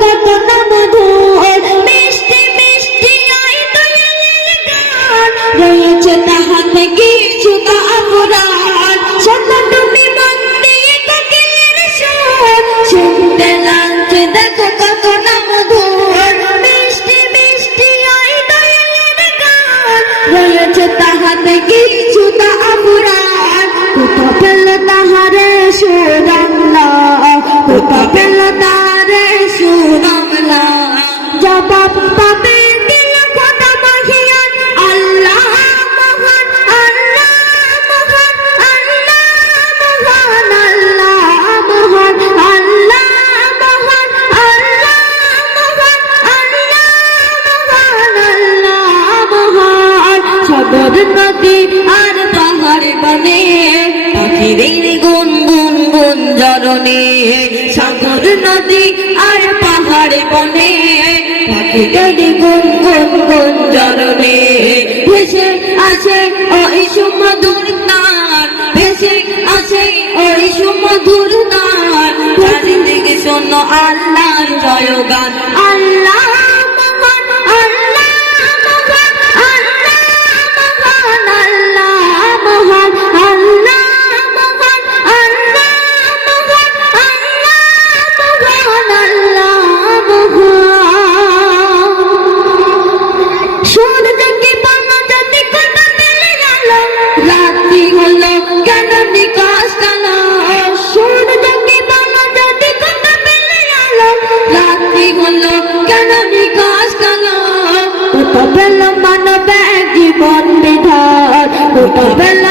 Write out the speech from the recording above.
কত না মধুর, মিষ্টি মিষ্টি আই দয়ালের গান, রয়েছে তাহাতে কিছু তা অপরাধ। শোনো তুমি মন দিয়ে কোকিলের সুর, শুনতে লাগছে দেখো কত না মধুর, মিষ্টি মিষ্টি আই দয়ালের গান, রয়েছে তাহাতে কিছু তা অপরাধ। কোথা পেল তাহারে সুর আল্লাহ, কোথা পেল তারে সুর আল্লাহ, জবাব পাবে দিল খোদা মহিয়ান। আল্লাহ মহান, আল্লাহ মহান, আল্লাহ মহান, আল্লাহ মহান, আল্লাহ মহান, আল্লাহ মহান, আল্লাহ মহান, আল্লাহ মহান। সাগর নদী আর পাহাড় বনে পাখিদের গুন গুন গুন জরনে, সাগর নদী আর পাহাড় বনে পাখিদের গুন গুন গুন জরনে। ভেসে আসে ওই সুমধুর তার, ভেসে আসে ওই সুমধুর তার, চারিদিকে শোনো আল্লাহর জয়গান। আল্লাহ মহান, আল্লাহ মহান, আল্লাহ মহান, আল্লাহ মহান, আল্লাহ মহান, আল্লাহ মহান, আল্লাহ মহান, আল্লাহ মহান। সূর্যকে পানা যদি কোথা পেলে গেল, রাত্রি হলো কেন নিকাশ কালো। সূর্যকে পানা যদি কোথা পেলে গেল, রাত্রি হলো কেন নিকাশ কালো। কোথা পেল মানব জীবন বিধান, কোথা পেল